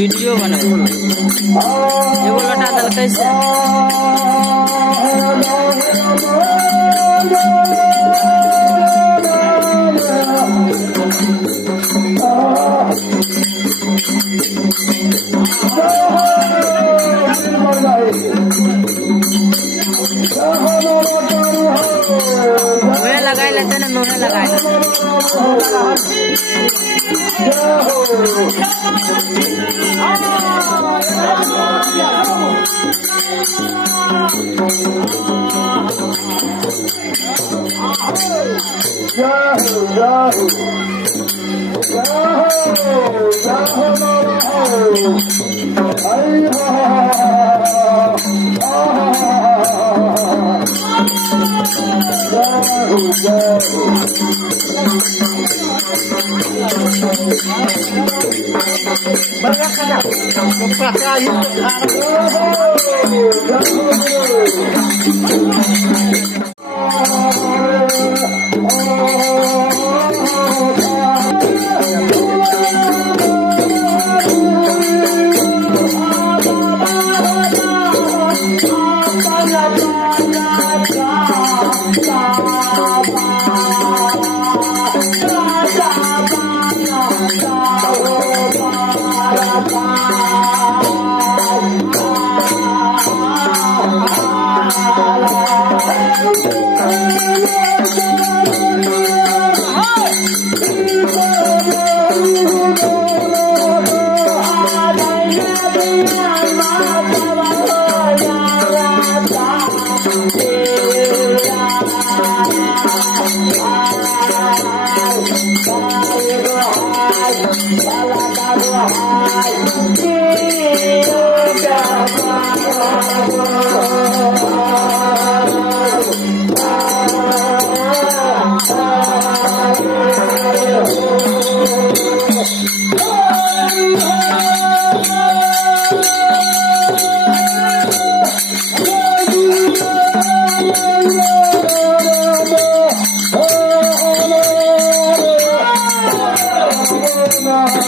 Video बनाए ये बोला डाल कैसे लगाए लेते ना नोहे लगाए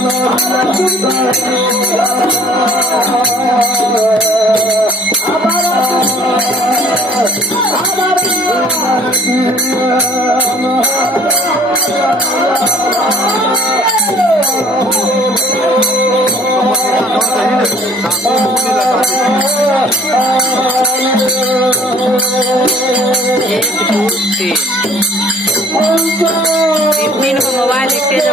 no, तीन को मोबाइल एक तेज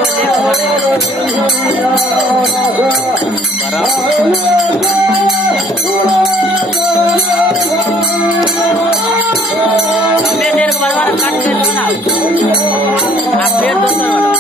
देर को बार काट के दो ना आप फिर दोस्तों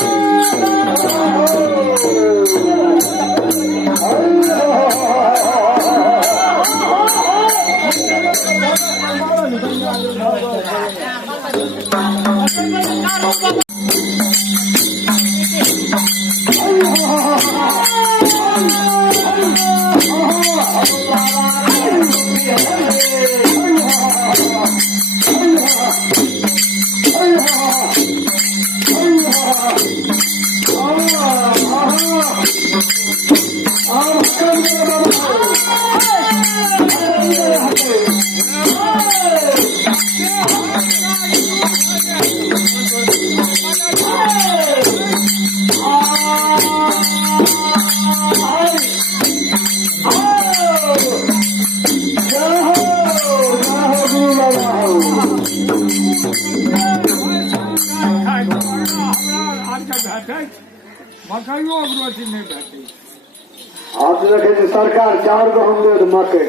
आप देखे सरकार 4 को हम लोग मकई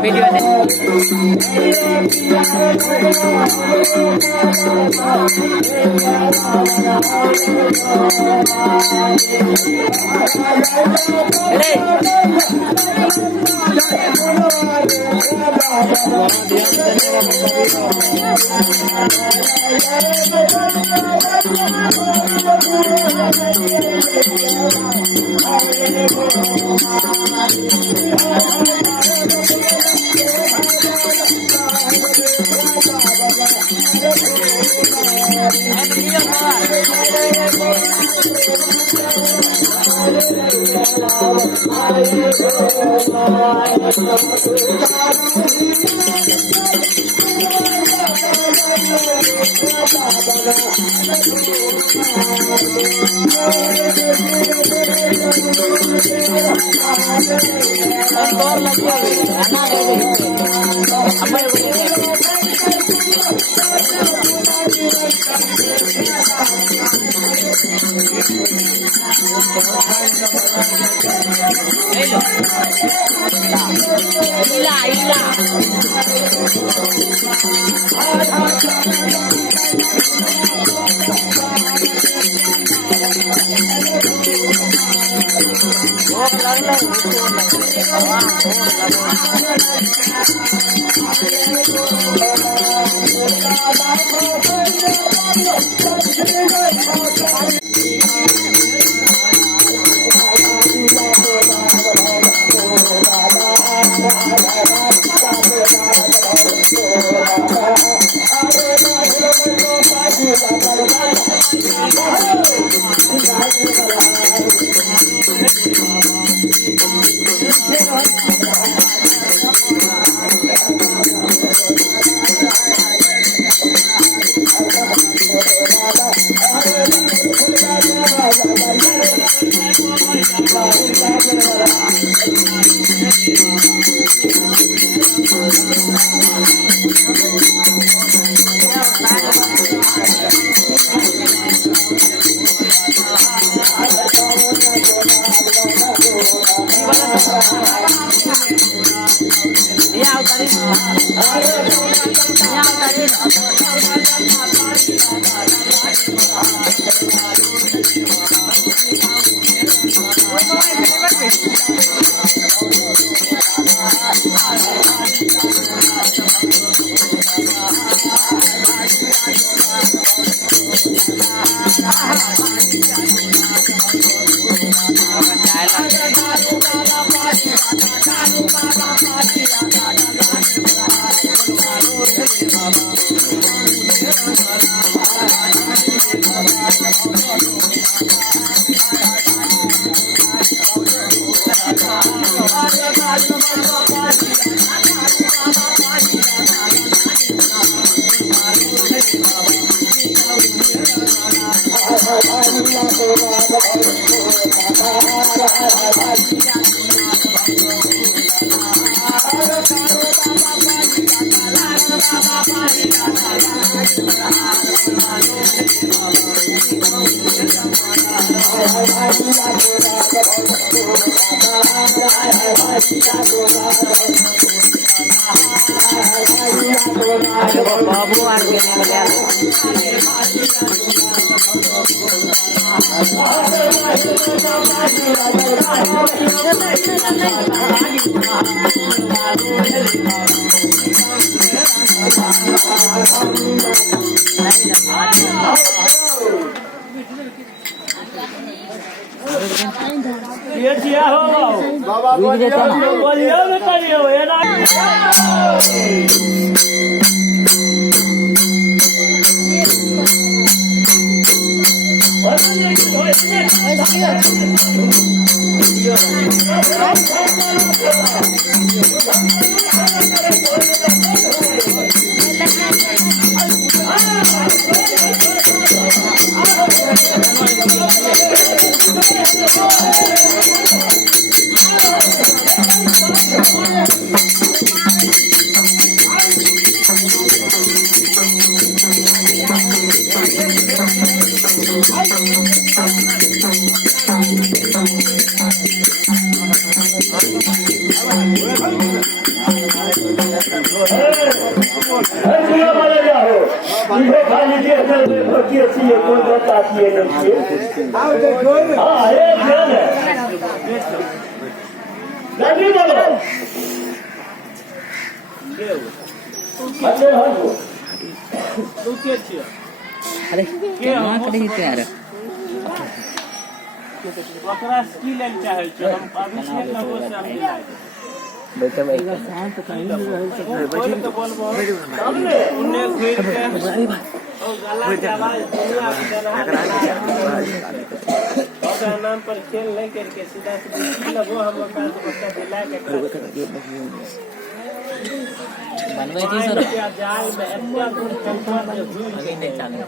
Video deh. अरे केना करै छै यार ओकरा की लेल चाहे छै हम अभी से लगो से हम दिलाय बैठे भाई शांत कहीं नहीं रहे सब बैठ के बोलबो सामने उन्ने घेर के ओ गला आवाज दुनिया के ओकरा नाम पर खेल नहीं करके सीधा सीधा लगो हम ओकरा बच्चा दिला के बनबै छी सर जाल में एतना दूर चलता है अभी नहीं चालू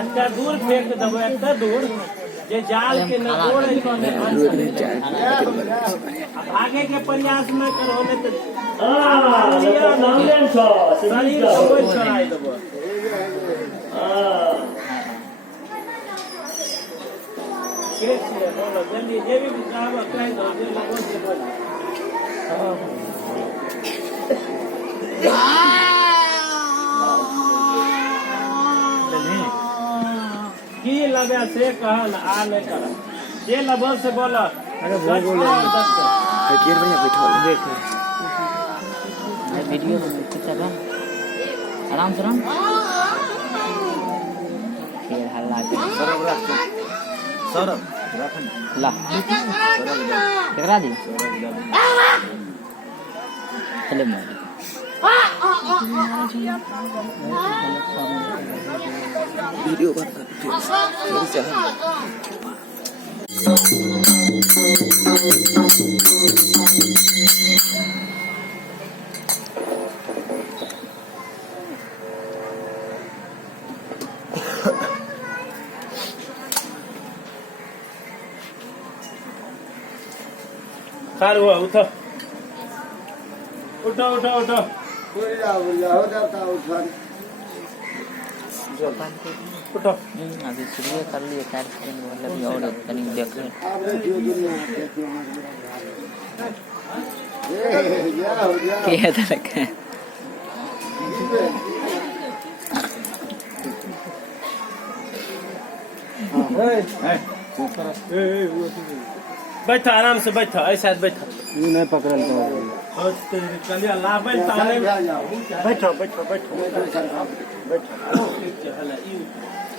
एतना दूर फेंक देबो एतना दूर जे जाल के न ओढ़े आगे के प्रयास न करो ने तो शरीर कोई चढ़ाई देबो के छे बोलो जल्दी जे भी काम कह दो जे लगो से बोलो की लगे से कहन आ नहीं कर जे लबल से बोला अरे बोल फकीर भैया बैठो देख वीडियो चल रहा आराम से रन फिर हल्ला सौरभ रखन ला केकरा दी चले मैं वीडियो बंद कर फिर से खार हुआ उठो उठो उठो उठो हो जाता उठा उठो अभी शुरू कर लिए कार्यक्रम मतलब और तनी देख ले आप देखियो दुनिया देखियो हो जा के है तक बैठो आराम से बैठो ऐसा बैठो नहीं पकड़ल तो कलिया लाबे ताने बैठो बैठो बैठो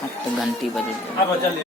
अब तो घंटी बजे अब जल्दी